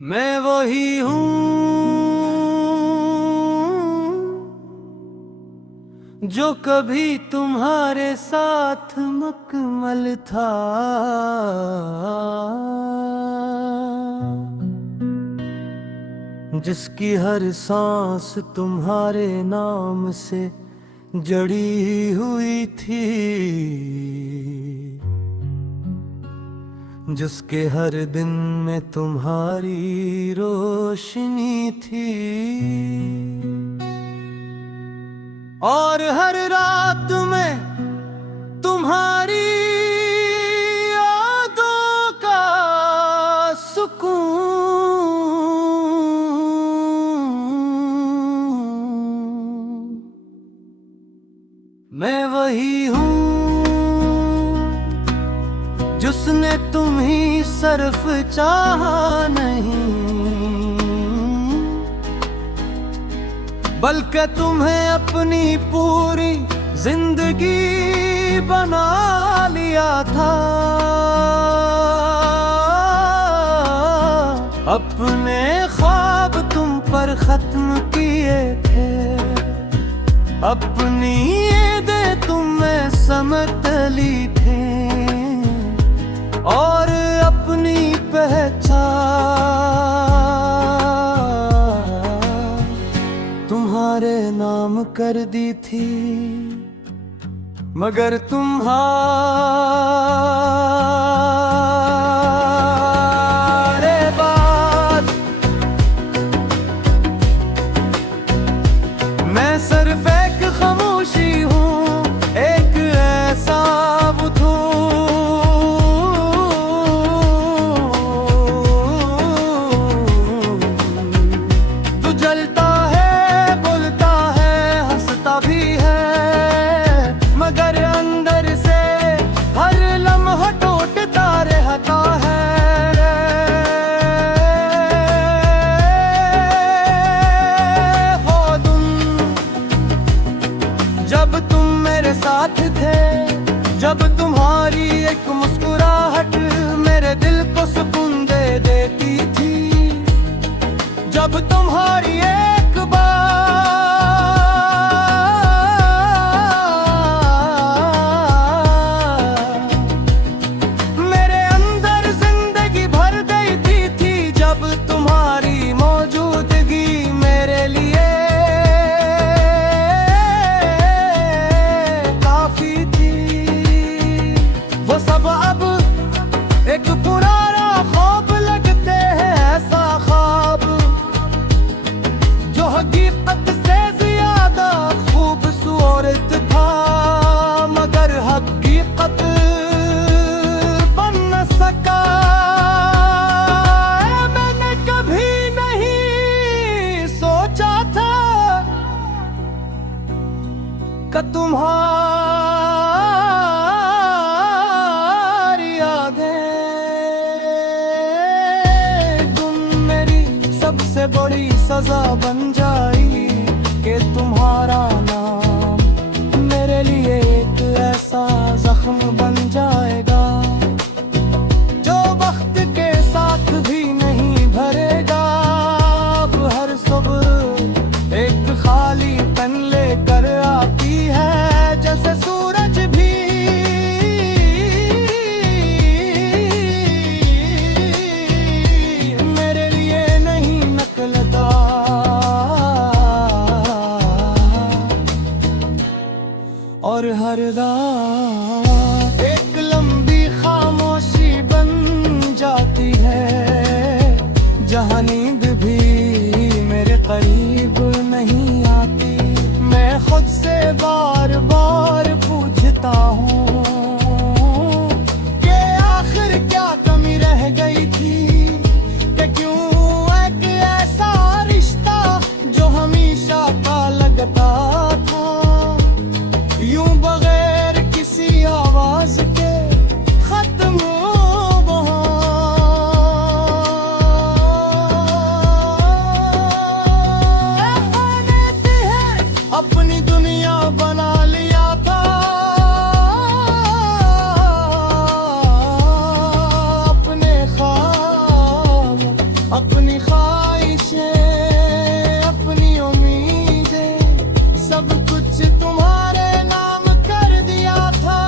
मैं वही हूँ जो कभी तुम्हारे साथ मकमल था। जिसकी हर सांस तुम्हारे नाम से जड़ी हुई थी, जिसके हर दिन में तुम्हारी रोशनी थी, और हर रात में तुम्हारी यादों का सुकून। मैं वही हूँ जिसने तुम्हीं सिर्फ चाहा नहीं, बल्कि तुम्हें अपनी पूरी जिंदगी बना लिया था। अपने ख्वाब तुम पर खत्म किए थे, अपनी यादें तुम्हें समेट ली थी, और अपनी पहचान तुम्हारे नाम कर दी थी। मगर तुम्हारे बाद मैं सिर्फ एक खामोशी हूँ, एक ऐसा बुद्धू जो जलता है, बोलता है, हंसता भी है, मगर अंदर से हर लम्हा टूटता रहता है। हो तुम जब तुम मेरे साथ थे, जब तुम्हारी एक मुस्कुराहट मेरे दिल को सुकून दे देती थी, जब तुम्हारी एक बात मेरे अंदर जिंदगी भर देती थी, जब तुम्हारी मौजूदगी मेरे लिए काफी थी। वो सब अब एक पुराना ख्वाब लगते हैं, ऐसा ख्वाब जो हकीकत से ज्यादा खूबसूरत था, मगर हकीकत बन न सका। मैंने कभी नहीं सोचा था कि तुम्हारी यादें तुम मेरी सबसे बड़ी सजा बन जाई, कि तुम्हारा नाम मेरे लिए एक ऐसा जख्म बन जाएगा जो वक्त के साथ भी नहीं भरेगा। अब हर सुबह एक खाली पेन लेकर आती है, जैसे सूरज भी मेरे लिए नहीं निकलता, और हर रात एक लंबी खामोशी बन जाती है, जहाँ नींद भी मेरे करीब नहीं आती। मैं खुद से बार बार पूछता हूँ कि आखिर क्या कमी रह गई थी, कि क्यों एक ऐसा रिश्ता जो हमेशा का लगता था, यूं बगैर किसी आवाज के खत्म वहाँ अपनी ख्वाहिशें, अपनी उम्मीदें, सब कुछ तुम्हारे नाम कर दिया था।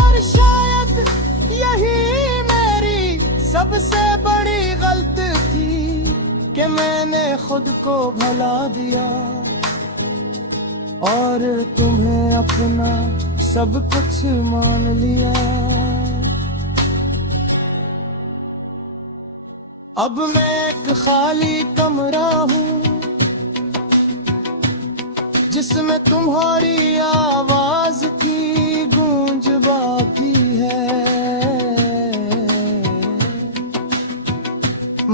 और शायद यही मेरी सबसे बड़ी गलती थी कि मैंने खुद को भुला दिया और तुम्हें अपना सब कुछ मान लिया। अब मैं एक खाली कमरा हूँ जिसमें तुम्हारी आवाज की गूंज बाकी है,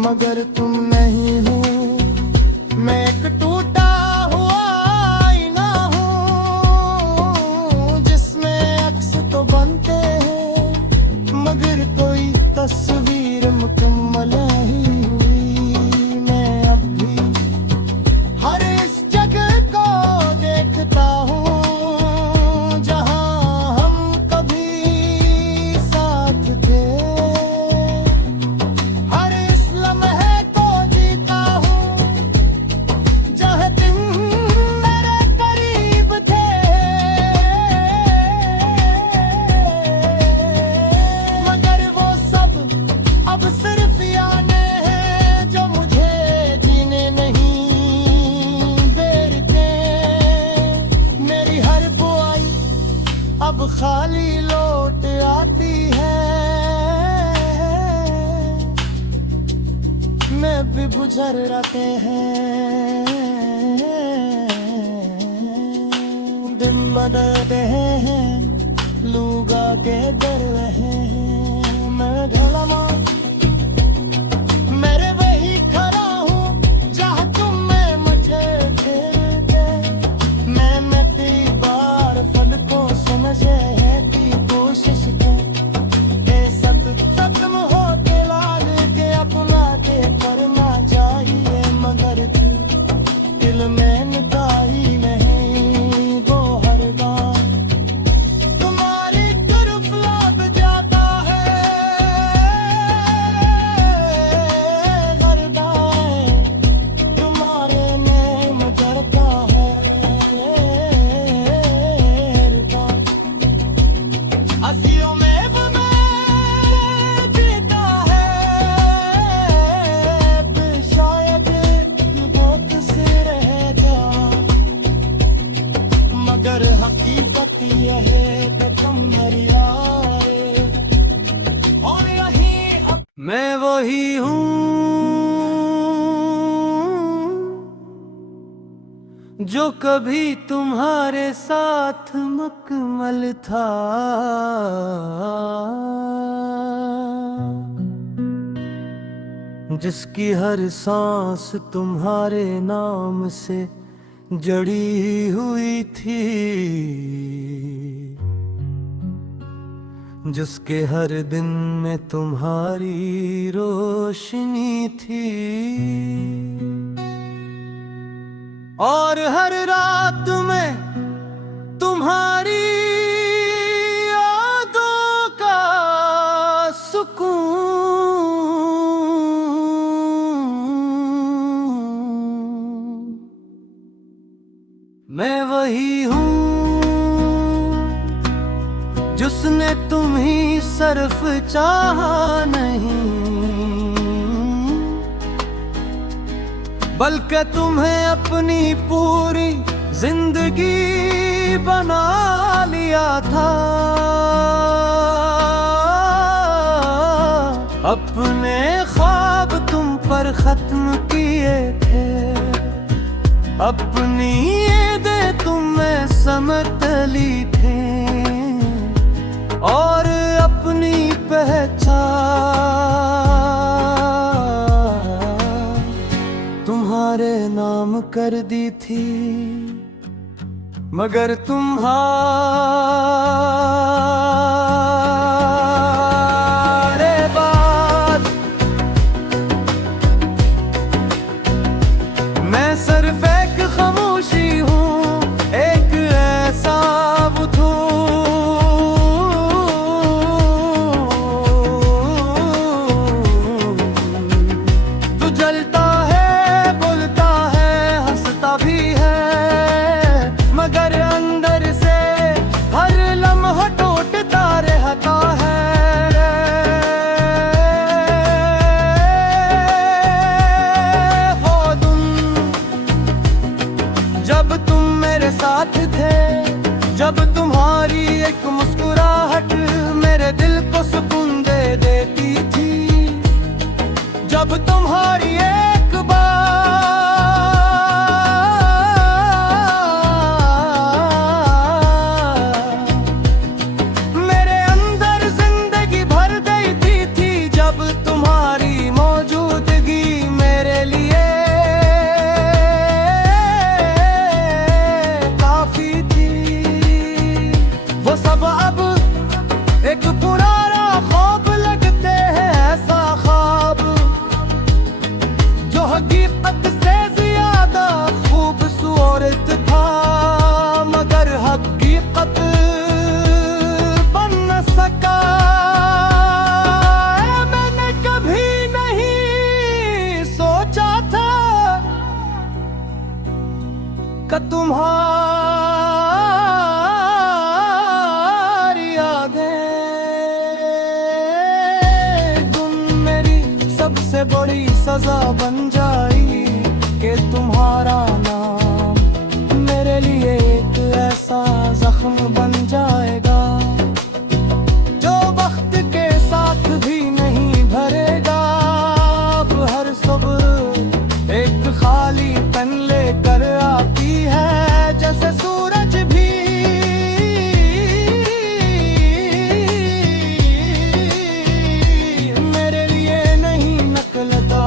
मगर तुम नहीं हो। मैं एक टूटा हुआ आईना हूँ जिसमें अक्स तो बनते हैं मगर कोई तस्वीर मुकम्मल नहीं हुई। मैं अब भी हर इस जगह को देखता हूँ जहाँ हम कभी साथ थे। हर इस लम्हे को जीता हूँ जहाँ तुम मेरे करीब थे, मगर वो सब अब सिर्फ यादें हैं जो मुझे जीने नहीं देते। मेरी हर बुआई अब खाली लौट आती है, मैं भी गुजर रहते हैं। दिन बदलते हैं, लोग आगे डर रहे हैं। मैं घड़ा मेरे वही खड़ा हूँ जहाँ तुम में मुझे घेरते। मैं तेरी बार फलकों से नशेहती कोशिश कर ये सब खत्म होते लाल के अपना के करना चाहिए, मगर दिल में निकाली नहीं वो हर बार तुम्हारी तरफ लग जाता है। गर्दाए तुम्हारे में मचरता है। हंसियों में वो मैं जीता है, शायद बहुत से रहता, मगर हकीकत यह है कि तुम मेरी आए और यही मैं वही हूँ जो कभी तुम्हारे साथ मुकम्मल था। जिसकी हर सांस तुम्हारे नाम से जड़ी हुई थी, जिसके हर दिन में तुम्हारी रोशनी थी और हर रात में तुम्हारी यादों का सुकून। मैं वही हूँ जिसने तुम ही सिर्फ चाहा नहीं, बल्कि तुम्हें अपनी पूरी जिंदगी बना लिया था। अपने ख्वाब तुम पर खत्म किए थे, अपनी यादें तुम में समेट ली थी और अपनी पहचान तुम्हारे नाम कर दी थी, मगर तुम्हारे बाद मैं सिर्फ एक खामोशी हूँ, एक ऐसा वजूद जब तुम्हारी एक बार मेरे अंदर जिंदगी भर गई थी जब तुम्हारी मौजूदगी मेरे लिए काफी थी। वो सब अब एक पुराना ख्वाब लगते हैं, ऐसा ख्वाब जो हकीकत से ज्यादा खूबसूरत था, मगर हकीकत बन न सका। मैंने कभी नहीं सोचा था कि तुम्हारी यादें तुम मेरी सबसे बड़ी सजा बन जाई कि तुम्हारा नाम मेरे लिए एक ऐसा जख्म बन जाएगा जो वक्त के साथ भी नहीं भरेगा। अब हर सुबह एक खाली पेन लेकर आती है, जैसे सूरज भी मेरे लिए नहीं निकलता।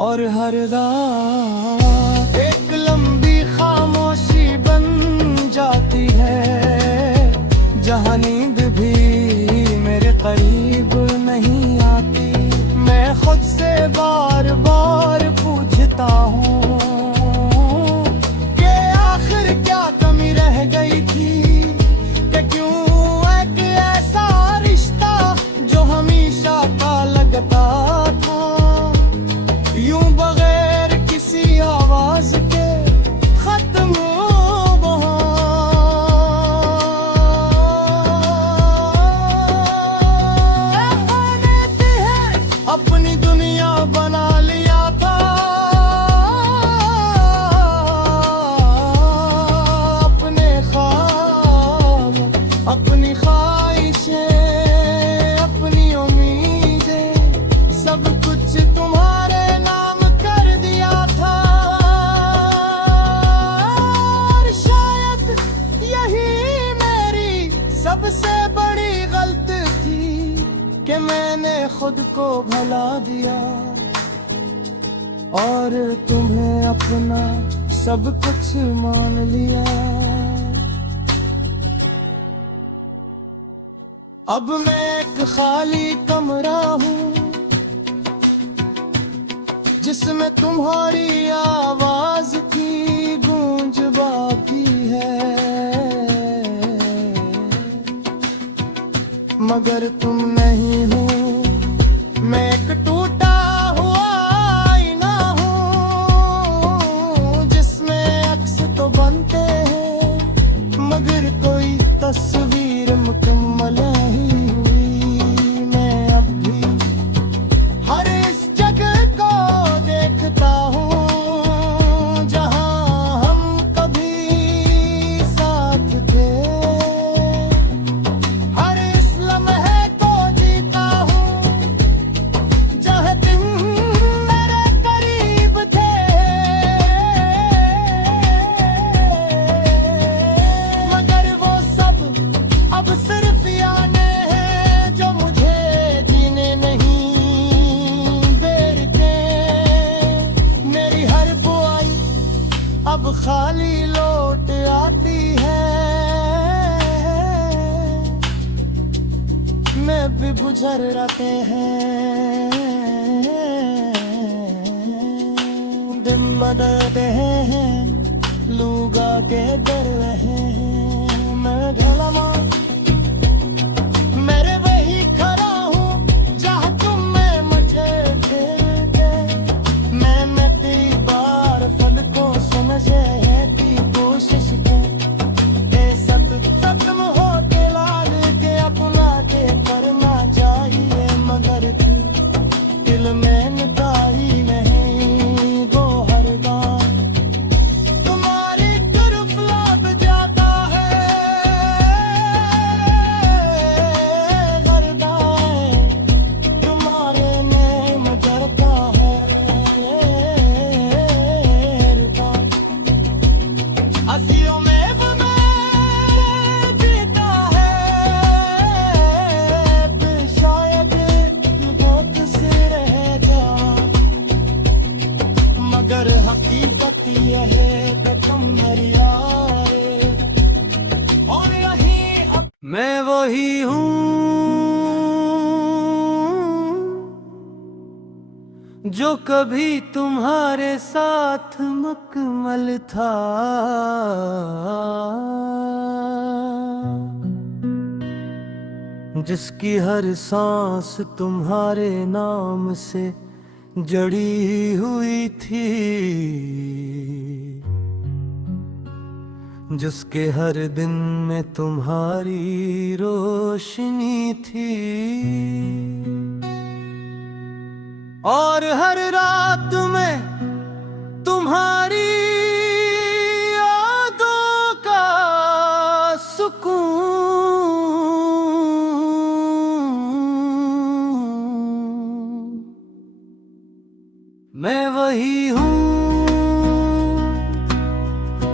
और हर रात एक लंबी खामोशी बन जाती है, जहाँ नींद भी मेरे करीब नहीं आती। मैं खुद से बार बार पूछता हूँ कि आखिर क्या कमी रह गई थी, कि क्यों एक ऐसा रिश्ता जो हमेशा का लगता था यूं बगैर किसी आवाज के खत्म अपनी दुनिया बना लिया था। अपने ख्वाब, अपनी ख्वाहिशें, अपनी उम्मीदें, सब कुछ तुम्हारे नाम कर दिया था। और शायद यही मेरी सबसे बड़ी गलती थी कि मैंने खुद को भुला दिया और तुम्हें अपना सब कुछ मान लिया। अब मैं एक खाली कमरा हूँ जिसमें तुम्हारी आवाज की गूंज बाकी है, मगर तुम नहीं हो। मैं एक टूटा हुआ आईना हूँ जिसमें अक्स तो बनते हैं, मगर कोई तस्वीर मुकम्मल नहीं हुई। मैं अब भी हर इस जगह को देखता हूँ जहाँ हम कभी साथ थे। हर इस लम्हे को जीता हूँ जहाँ तुम मेरे करीब थे, मगर वो सब अब सिर्फ यादें हैं जो मुझे जीने नहीं देते। मेरी हर बुआई अब खाली लौट आती है, मैं भी गुजर रहे हैं, दिन बदलते हैं, लोग आगे कर रहे हैं। मैं गलमा मेरे वही खड़ा हूँ जहाँ तुम में मुझे थे। मैं तेरी बार फलकों समझे है ती कोशिश के सब खत्म होते लाल के अपना के करना चाहिए, मगर तू दिल में नितारी नहीं वो हर बार तुम्हारी तरफ लब जाते हूँ जो कभी तुम्हारे साथ मुकम्मल था। जिसकी हर सांस तुम्हारे नाम से जड़ी हुई थी, जिसके हर दिन में तुम्हारी रोशनी थी, और हर रात में तुम्हारी यादों का सुकून। मैं वही हूँ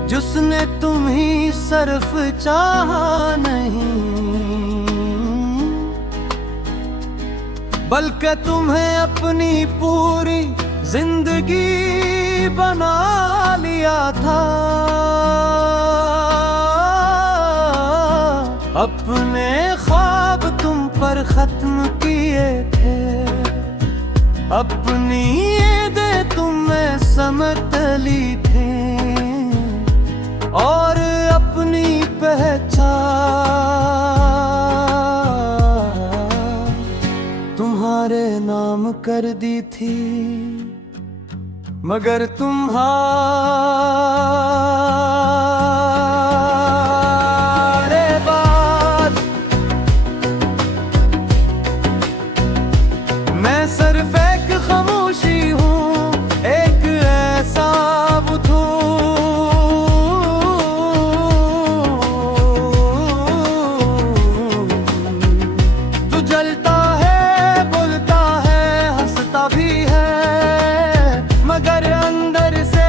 जिसने तुम्हीं सिर्फ चाहा नहीं, बल्कि तुम्हें अपनी पूरी जिंदगी बना लिया था। अपने ख्वाब तुम पर खत्म किए थे, अपनी यादें तुम्हें समेट ली थी, और अपनी पहचान तुम्हारे नाम कर दी थी। मगर तुम्हारे बाद मैं सिर्फ एक खामोशी हूँ, एक ऐसा जो जलता है, बोलता है, हंसता भी है, मगर अंदर से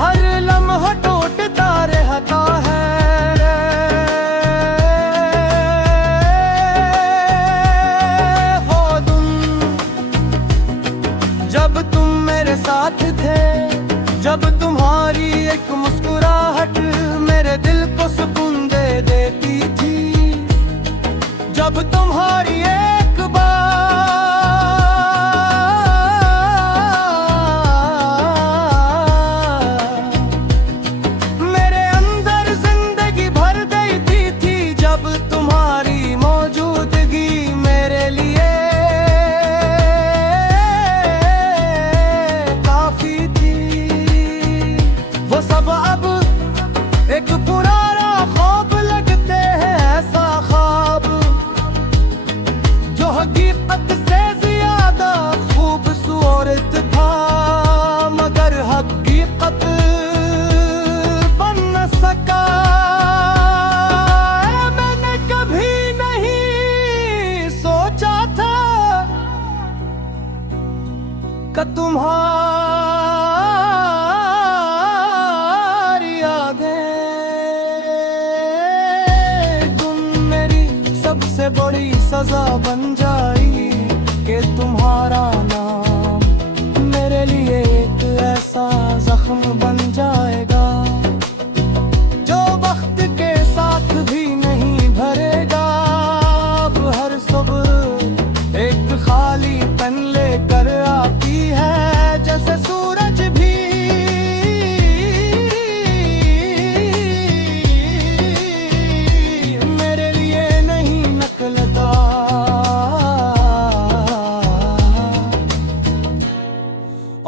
हर लम्हा टूटता रहता है। हो जब तुम मेरे साथ थे, जब तुम्हारी एक मुस्कुराहट मेरे दिल को सुकून दे देती थी, जब तुम्हारी एक बात मेरे अंदर जिंदगी भर देती थी, जब तुम्हारी मौजूदगी मेरे लिए काफी थी। वो सब अब एक पुराना ख्वाब लगते हैं, ऐसा ख्वाब जो हकीकत से ज्यादा खूबसूरत था, मगर हकीकत बन न सका। मैंने कभी नहीं सोचा था कि तुम्हारी यादें तुम मेरी सबसे बड़ी सजा बन जाई, कि तुम्हारा नाम मेरे लिए एक ऐसा जख्म बन जाएगा जो वक्त के साथ भी नहीं भरेगा। अब हर सुबह एक खाली पेन लेकर आती है, जैसे सूरज भी मेरे लिए नहीं निकलता।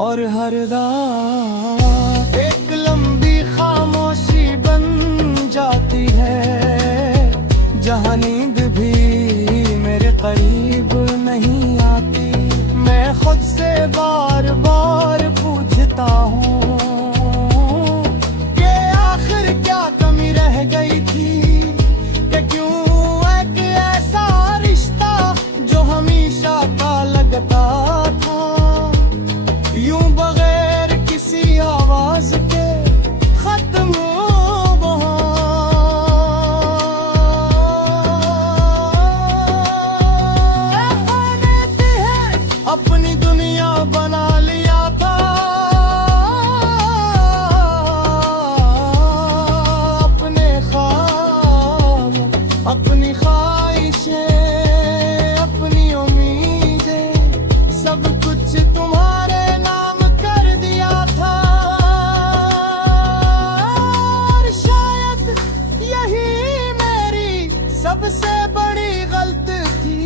और हर रात एक लंबी खामोशी बन जाती है, जहाँ नींद भी मेरे करीब नहीं आती। मैं खुद से बार बार पूछता हूँ कि आखिर क्या कमी रह गई थी, कि क्यों एक ऐसा रिश्ता जो हमेशा का लगता था, यूं बगैर किसी आवाज के खत्म अपनी दुनिया बना लिया था। बड़ी गलती थी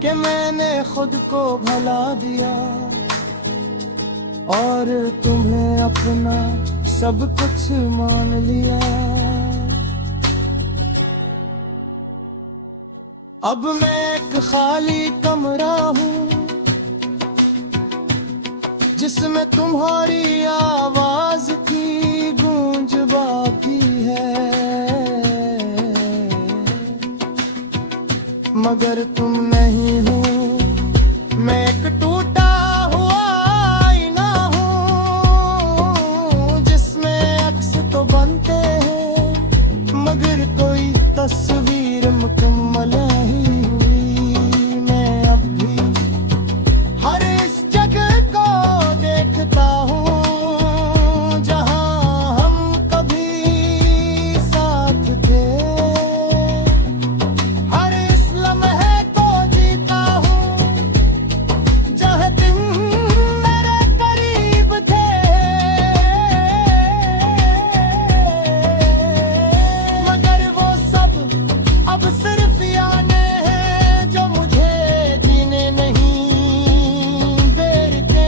कि मैंने खुद को भुला दिया और तुम्हें अपना सब कुछ मान लिया। अब मैं एक खाली कमरा हूँ जिसमें तुम्हारी आवाज की गूंज बाकी है, मगर तुम नहीं हो। मैं एक टूटा हुआ आईना हूँ जिसमें अक्स तो बनते हैं मगर कोई तस्वीर मुकम्मल नहीं हुई। मैं अब भी हर इस जगह को देखता हूँ जहाँ हम कभी साथ थे। हर इस लम्हे को जीता हूँ जहाँ तुम मेरे करीब थे, मगर वो सब अब सिर्फ यादें हैं जो मुझे जीने नहीं देते।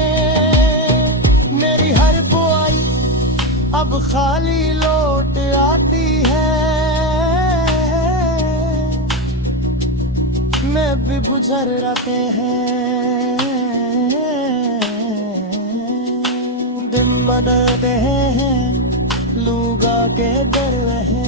मेरी हर बुआई अब खाली लौट आती है, मैं भी गुजर रहते हैं दिन बदलते हैं लूगा के दर रहे।